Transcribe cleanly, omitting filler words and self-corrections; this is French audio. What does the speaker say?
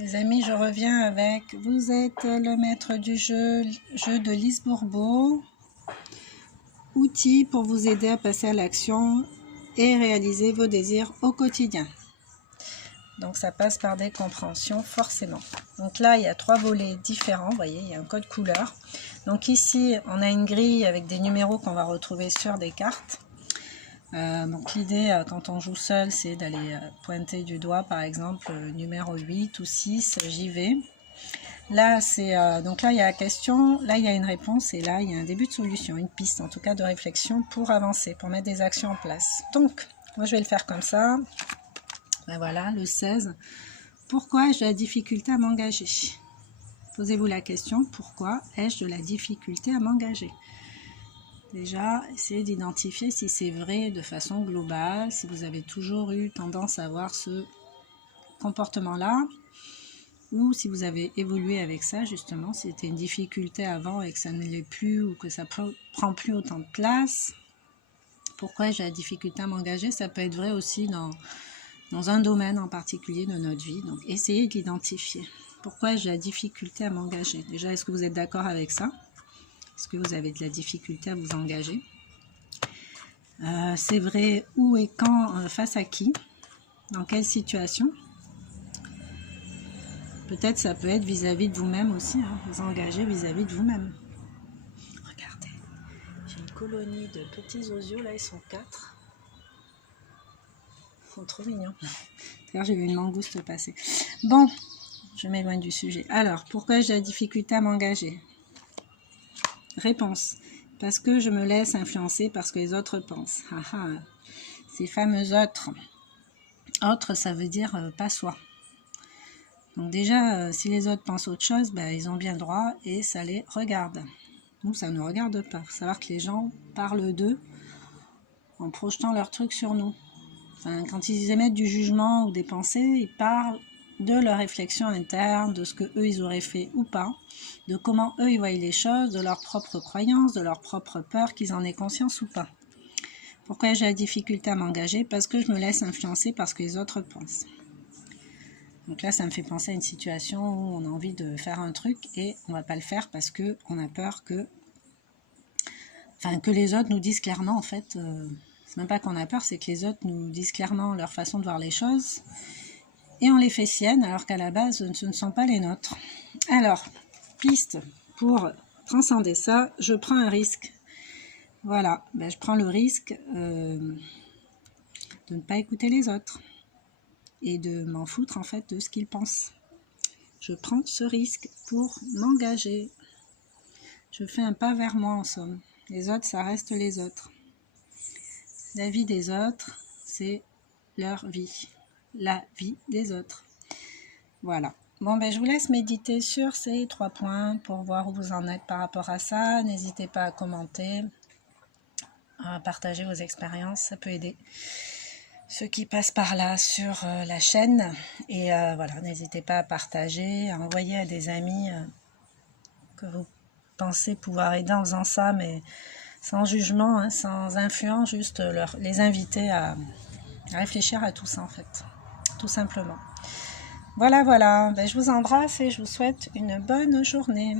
Les amis, je reviens avec vous êtes le maître du jeu de Lise Bourbeau. Outils pour vous aider à passer à l'action et réaliser vos désirs au quotidien. Donc ça passe par des compréhensions forcément. Donc là, il y a 3 volets différents, vous voyez, il y a un code couleur. Donc ici, on a une grille avec des numéros qu'on va retrouver sur des cartes. Donc l'idée quand on joue seul, c'est d'aller pointer du doigt par exemple numéro 8 ou 6, j'y vais. Là c'est donc là il y a la question, là il y a une réponse et là il y a un début de solution, une piste en tout cas de réflexion pour avancer, pour mettre des actions en place. Donc moi je vais le faire comme ça. Ben voilà, le 16. Pourquoi ai-je de la difficulté à m'engager? Posez-vous la question, pourquoi ai-je de la difficulté à m'engager? Déjà, essayez d'identifier si c'est vrai de façon globale, si vous avez toujours eu tendance à avoir ce comportement-là, ou si vous avez évolué avec ça, justement, si c'était une difficulté avant et que ça ne l'est plus, ou que ça prend plus autant de place. Pourquoi j'ai la difficulté à m'engager? Ça peut être vrai aussi dans un domaine en particulier de notre vie. Donc, essayez de l'identifier. Pourquoi j'ai la difficulté à m'engager? Déjà, est-ce que vous êtes d'accord avec ça? Est-ce que vous avez de la difficulté à vous engager? C'est vrai où et quand, face à qui? Dans quelle situation? Peut-être ça peut être vis-à-vis de vous-même aussi, hein, vous engager vis-à-vis de vous-même. Regardez, j'ai une colonie de petits osios, là ils sont 4. Ils sont trop mignons. D'ailleurs j'ai vu une langouste passer. Bon, je m'éloigne du sujet. Alors, pourquoi j'ai la difficulté à m'engager? Réponse. Parce que je me laisse influencer par ce que les autres pensent. Ah ah, ces fameux autres. Autres, ça veut dire pas soi. Donc déjà, si les autres pensent autre chose, ben, ils ont bien le droit et ça les regarde. Nous, ça ne nous regarde pas. Faut savoir que les gens parlent d'eux en projetant leurs trucs sur nous. Enfin, quand ils émettent du jugement ou des pensées, ils parlent de leur réflexion interne, de ce que eux ils auraient fait ou pas, de comment eux ils voient les choses, de leurs propres croyances, de leurs propres peurs, qu'ils en aient conscience ou pas. Pourquoi j'ai la difficulté à m'engager? Parce que je me laisse influencer par ce que les autres pensent. Donc là, ça me fait penser à une situation où on a envie de faire un truc et on ne va pas le faire parce qu'on a peur que les autres nous disent clairement, en fait, c'est même pas qu'on a peur, c'est que les autres nous disent clairement leur façon de voir les choses et on les fait siennes alors qu'à la base, ce ne sont pas les nôtres. Alors, piste pour transcender ça, je prends un risque. Voilà, ben, je prends le risque de ne pas écouter les autres et de m'en foutre en fait de ce qu'ils pensent. Je prends ce risque pour m'engager. Je fais un pas vers moi en somme. Les autres, ça reste les autres. La vie des autres, c'est leur vie. La vie des autres. Voilà. Bon, ben, je vous laisse méditer sur ces 3 points pour voir où vous en êtes par rapport à ça. N'hésitez pas à commenter, à partager vos expériences, ça peut aider ceux qui passent par là sur la chaîne. Et voilà, n'hésitez pas à partager, à envoyer à des amis que vous pensez pouvoir aider en faisant ça, mais sans jugement, hein, sans influence, juste les inviter à réfléchir à tout ça en fait, tout simplement. Voilà, ben, je vous embrasse et je vous souhaite une bonne journée.